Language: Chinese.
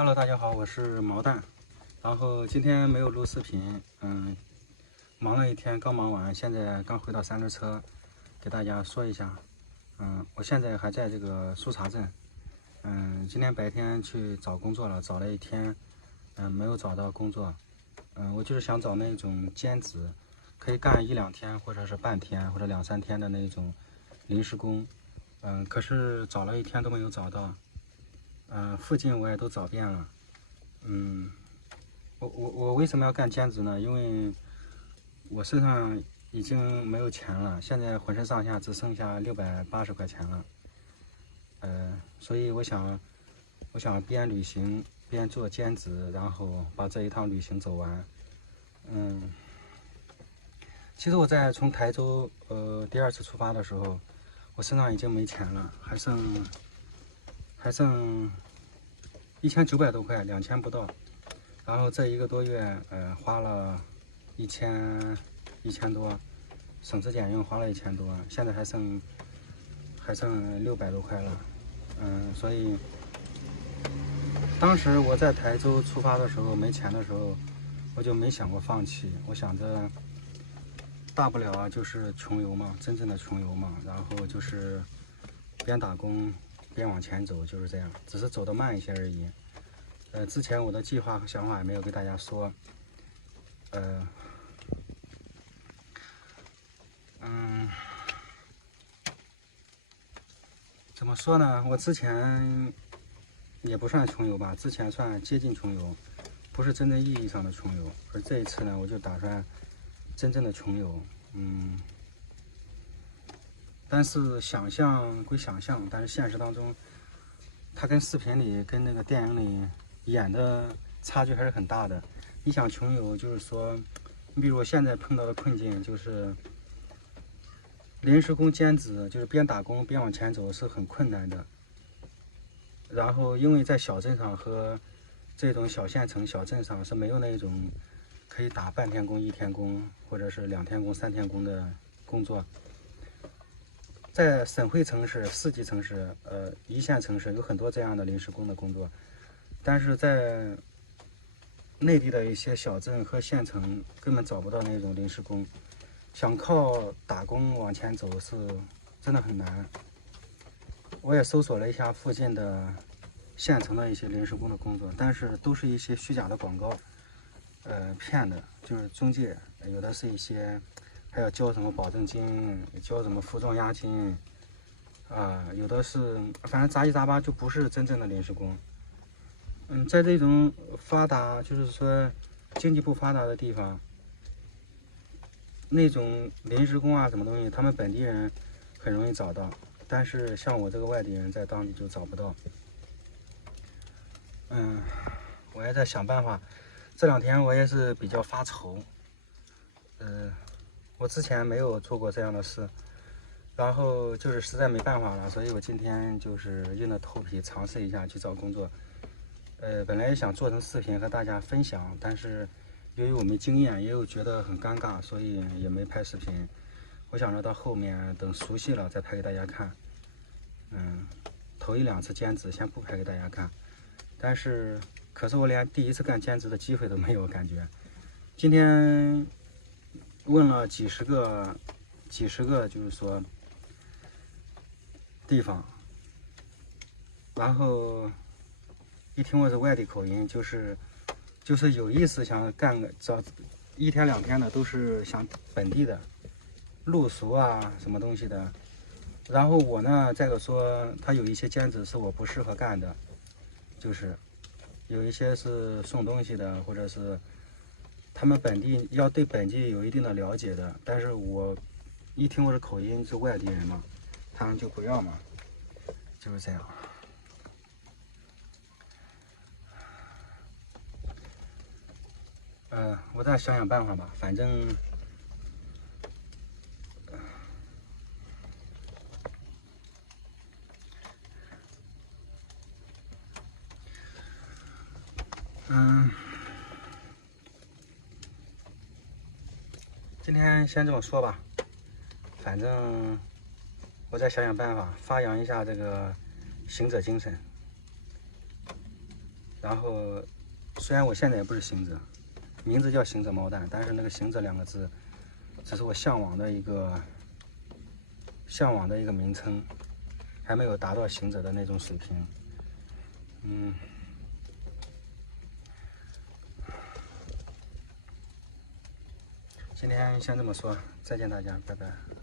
Hello，大家好，我是毛蛋。然后今天没有录视频，忙了一天，刚忙完，现在刚回到三轮车，给大家说一下。我现在还在这个苏察镇。今天白天去找工作了，找了一天，没有找到工作。我就是想找那种兼职，可以干一两天，或者是半天，或者两三天的那种临时工。可是找了一天都没有找到。附近我也都找遍了。嗯，我为什么要干兼职呢？因为我身上已经没有钱了，现在浑身上下只剩下680块钱了。所以我想边旅行边做兼职，然后把这一趟旅行走完。嗯，其实我在从台州第二次出发的时候，我身上已经没钱了，还剩1900多块，2000不到。然后这一个多月，花了1000多，省吃俭用花了1000多，现在还剩600多块了。所以当时我在台州出发的时候没钱的时候，我就没想过放弃。我想着大不了啊，就是穷游嘛，真正的穷游嘛。然后就是边打工边往前走，就是这样，只是走得慢一些而已。之前我的计划和想法也没有给大家说。呃，嗯，怎么说呢？我之前也不算穷游吧，之前算接近穷游，不是真正意义上的穷游。而这一次呢，我就打算真正的穷游。但是想象归想象，但是现实当中，它跟视频里、跟那个电影里演的差距还是很大的。你想穷游，就是说，你比如我现在碰到的困境就是临时工兼职，就是边打工边往前走是很困难的。然后因为在小镇上和这种小县城、小镇上是没有那种可以打半天工、一天工，或者是2天工、3天工的工作。在省会城市、市级城市、一线城市有很多这样的临时工的工作，但是在内地的一些小镇和县城根本找不到那种临时工，想靠打工往前走是真的很难。我也搜索了一下附近的县城的一些临时工的工作，但是都是一些虚假的广告，骗的，就是中介，有的是一些还要交什么保证金，交什么服装押金，有的是反正杂七杂八，就不是真正的临时工。在这种发达，就是说经济不发达的地方，那种临时工啊什么东西，他们本地人很容易找到，但是像我这个外地人在当地就找不到。我也在想办法。这2天我也是比较发愁。我之前没有做过这样的事，然后就是实在没办法了，所以我今天就是硬着头皮尝试一下去找工作。本来也想做成视频和大家分享，但是由于我没经验，也有觉得很尴尬，所以也没拍视频。我想着到后面等熟悉了再拍给大家看。头1、2次兼职先不拍给大家看，可是我连第一次干兼职的机会都没有，感觉。今天问了几十个，就是说地方，然后一听我是外地口音，就是有意思想干个找1天2天的，都是想本地的路熟啊什么东西的。然后我呢，再说他有一些兼职是我不适合干的，就是有一些是送东西的，或者是他们本地要对本地有一定的了解的，但是我一听我的口音是外地人嘛，他们就不要嘛，就是这样。我再想想办法吧，反正今天先这么说吧，反正我再想想办法，发扬一下这个行者精神。然后虽然我现在也不是行者，名字叫行者猫蛋，但是那个行者2个字，只是我向往的一个名称，还没有达到行者的那种水平。今天先这么说，再见大家，拜拜。